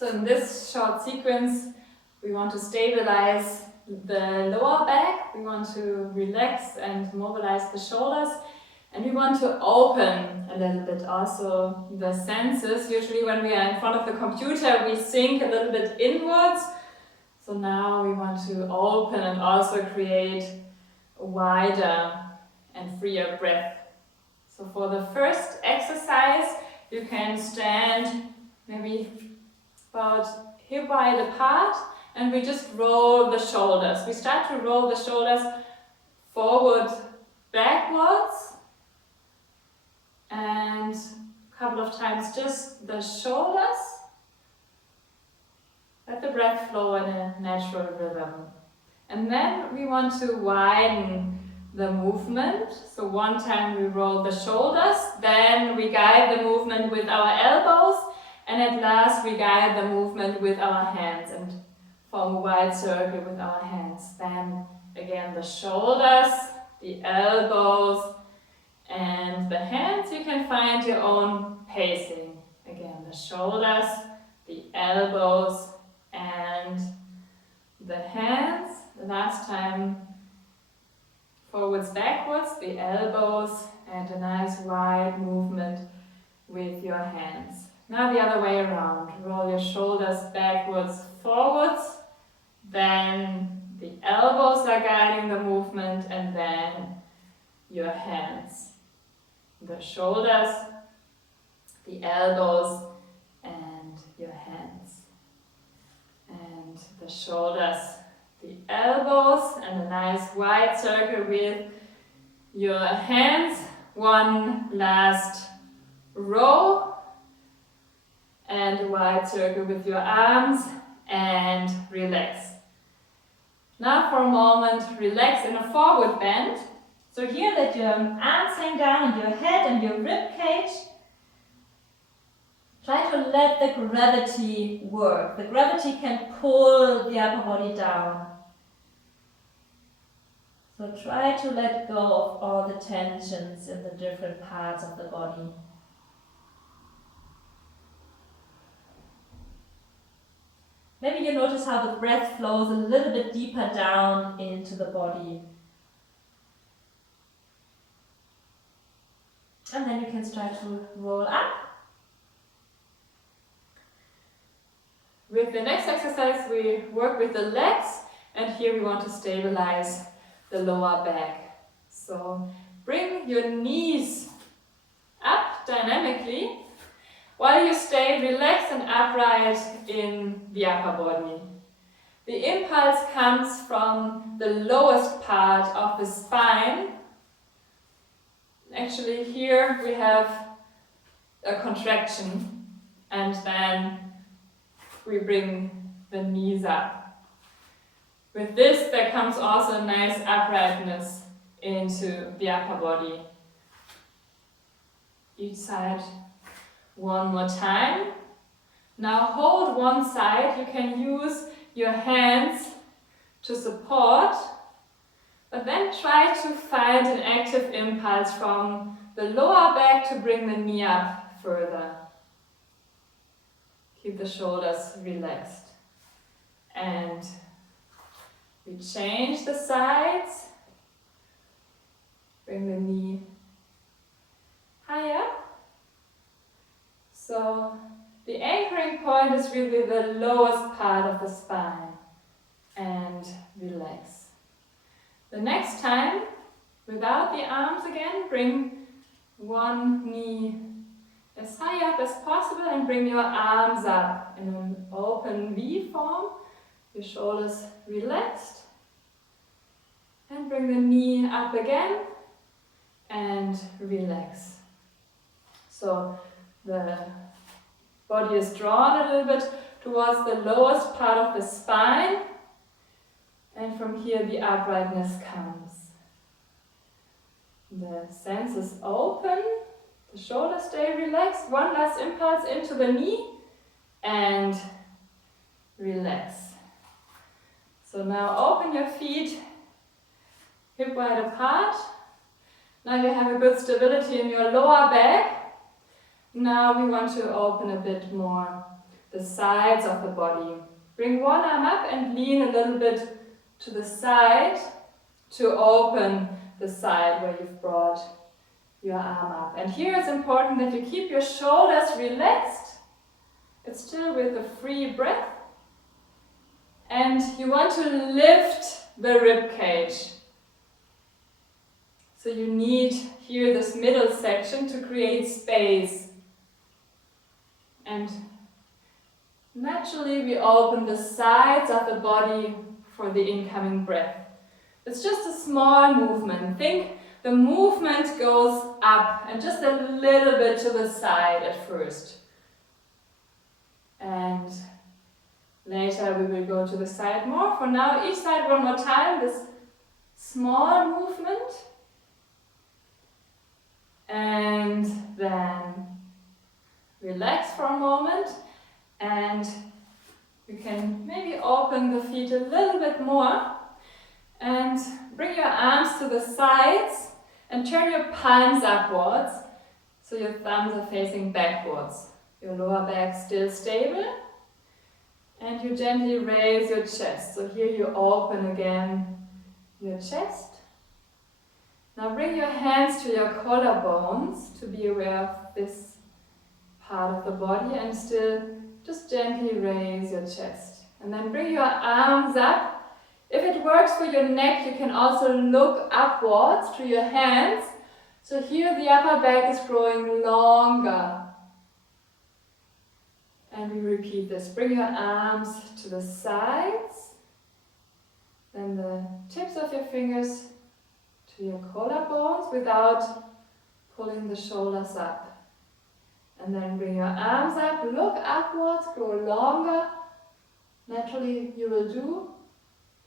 So in this short sequence, we want to stabilize the lower back, we want to relax and mobilize the shoulders, and we want to open a little bit also the senses. Usually when we are in front of the computer, we sink a little bit inwards. So now we want to open and also create a wider and freer breath. So for the first exercise, you can stand maybe about hip wide apart, and we just roll the shoulders. We start to roll the shoulders forward, backwards, and a couple of times just the shoulders. Let the breath flow in a natural rhythm. And then we want to widen the movement. So one time we roll the shoulders, then we guide the movement with our elbows, and at last we guide the movement with our hands and form a wide circle with our hands. Then again the shoulders, the elbows, and the hands. You can find your own pacing. Again, the shoulders, the elbows, and the hands. The last time, forwards, backwards, the elbows, and a nice wide movement with your hands. Now the other way around. Roll your shoulders backwards, forwards, then the elbows are guiding the movement, and then your hands. The shoulders, the elbows, and your hands. And the shoulders, the elbows, and a nice wide circle with your hands. One last row, and a wide circle with your arms, and relax. Now for a moment, relax in a forward bend. So here let your arms hang down and your head and your rib cage. Try to let the gravity work. The gravity can pull the upper body down. So try to let go of all the tensions in the different parts of the body. Maybe you notice how the breath flows a little bit deeper down into the body. And then you can start to roll up. With the next exercise, we work with the legs, and here we want to stabilize the lower back. So bring your knees up dynamically while you stay relaxed and upright in the upper body. The impulse comes from the lowest part of the spine. Actually, here we have a contraction, and then we bring the knees up. With this, there comes also a nice uprightness into the upper body. Each side. One more time. Now hold one side. You can use your hands to support, but then try to find an active impulse from the lower back to bring the knee up further. Keep the shoulders relaxed. And we change the sides. Bring the knee higher. So the anchoring point is really the lowest part of the spine. And relax. The next time, without the arms again, bring one knee as high up as possible and bring your arms up in an open V form. Your shoulders relaxed. And bring the knee up again and relax. So the body is drawn a little bit towards the lowest part of the spine, and from here the uprightness comes. The senses open, the shoulders stay relaxed. One last impulse into the knee and relax. So now open your feet hip wide apart. Now you have a good stability in your lower back. Now we want to open a bit more the sides of the body. Bring one arm up and lean a little bit to the side to open the side where you've brought your arm up. And here it's important that you keep your shoulders relaxed. It's still with a free breath. And you want to lift the rib cage. So you need here this middle section to create space. And naturally we open the sides of the body for the incoming breath. It's just a small movement. Think the movement goes up and just a little bit to the side at first. And later we will go to the side more. For now, each side one more time, this small movement. And then relax for a moment. And you can maybe open the feet a little bit more. And bring your arms to the sides and turn your palms upwards. So your thumbs are facing backwards. Your lower back still stable. And you gently raise your chest. So here you open again your chest. Now bring your hands to your collarbones to be aware of this part of the body and still just gently raise your chest. And then bring your arms up. If it works for your neck, you can also look upwards to your hands. So here the upper back is growing longer. And we repeat this. Bring your arms to the sides. Then the tips of your fingers to your collarbones without pulling the shoulders up. And then bring your arms up, look upwards, grow longer. Naturally you will do.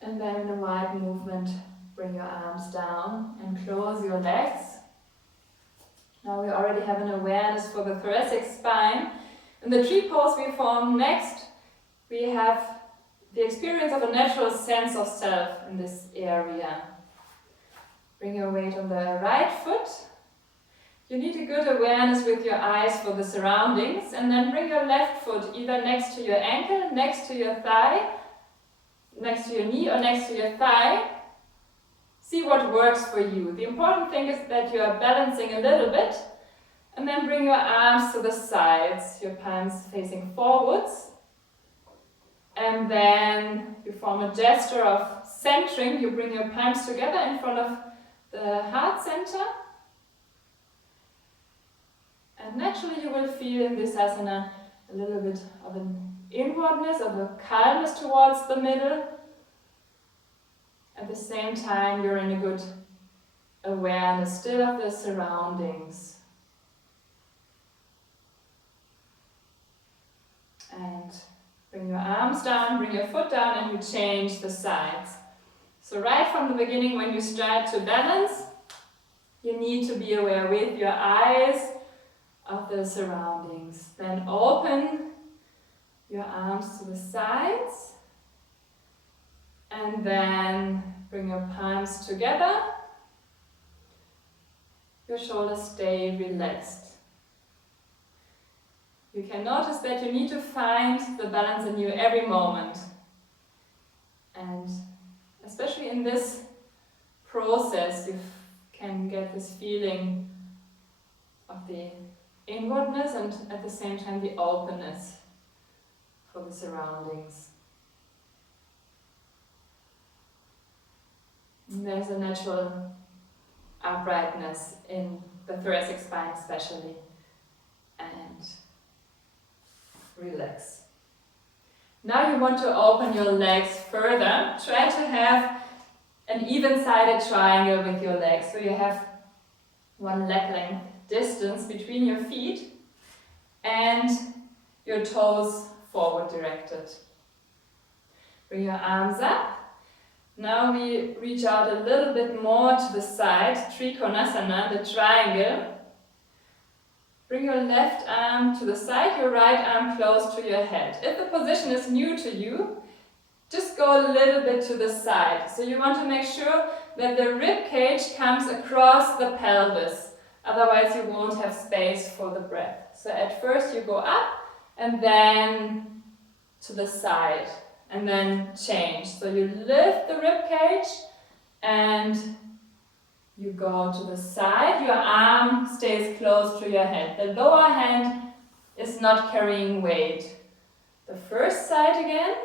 And then in a wide movement, bring your arms down and close your legs. Now we already have an awareness for the thoracic spine. In the tree pose we form next, we have the experience of a natural sense of self in this area. Bring your weight on the right foot. You need a good awareness with your eyes for the surroundings, and then bring your left foot either next to your ankle, next to your thigh, next to your knee or next to your thigh. See what works for you. The important thing is that you are balancing a little bit, and then bring your arms to the sides, your palms facing forwards. And then you form a gesture of centering. You bring your palms together in front of the heart center. And naturally you will feel in this asana a little bit of an inwardness, of a calmness towards the middle. At the same time, you're in a good awareness still of the surroundings. And bring your arms down, bring your foot down, and you change the sides. So right from the beginning, when you start to balance, you need to be aware with your eyes of the surroundings. Then open your arms to the sides. And then bring your palms together. Your shoulders stay relaxed. You can notice that you need to find the balance in you every moment. And especially in this process, you can get this feeling of the inwardness and at the same time the openness for the surroundings. And there's a natural uprightness in the thoracic spine especially. And relax. Now you want to open your legs further. Try to have an even-sided triangle with your legs. So you have one leg length distance between your feet and your toes forward directed. Bring your arms up. Now we reach out a little bit more to the side, Trikonasana, the triangle. Bring your left arm to the side, your right arm close to your head. If the position is new to you, just go a little bit to the side. So you want to make sure that the rib cage comes across the pelvis. Otherwise you won't have space for the breath. So at first you go up and then to the side and then change. So you lift the rib cage and you go to the side. Your arm stays close to your head. The lower hand is not carrying weight. The first side again.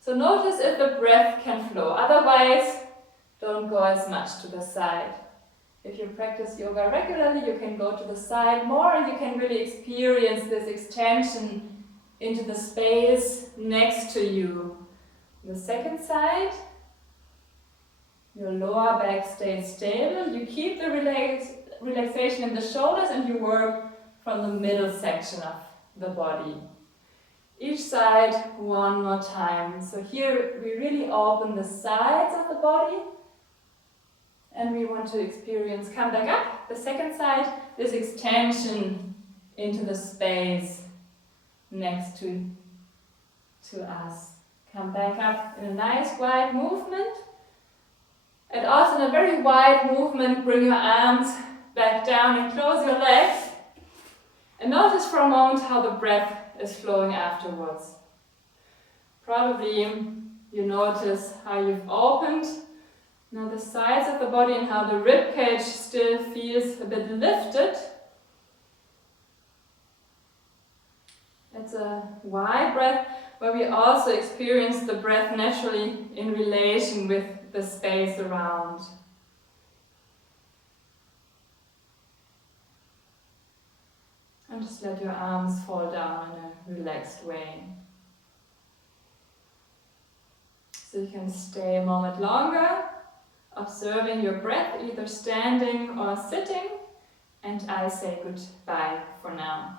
So notice if the breath can flow. Otherwise, don't go as much to the side. If you practice yoga regularly, you can go to the side more and you can really experience this extension into the space next to you. The second side, your lower back stays stable. You keep the relaxation in the shoulders and you work from the middle section of the body. Each side one more time. So here we really open the sides of the body. And we want to experience, come back up, the second side, this extension into the space next to us. Come back up in a nice wide movement. And also in a very wide movement, bring your arms back down and close your legs. And notice for a moment how the breath is flowing afterwards. Probably you notice how you've opened now the sides of the body and how the rib cage still feels a bit lifted. It's a wide breath where we also experience the breath naturally in relation with the space around. And just let your arms fall down in a relaxed way. So you can stay a moment longer, observing your breath, either standing or sitting, and I say goodbye for now.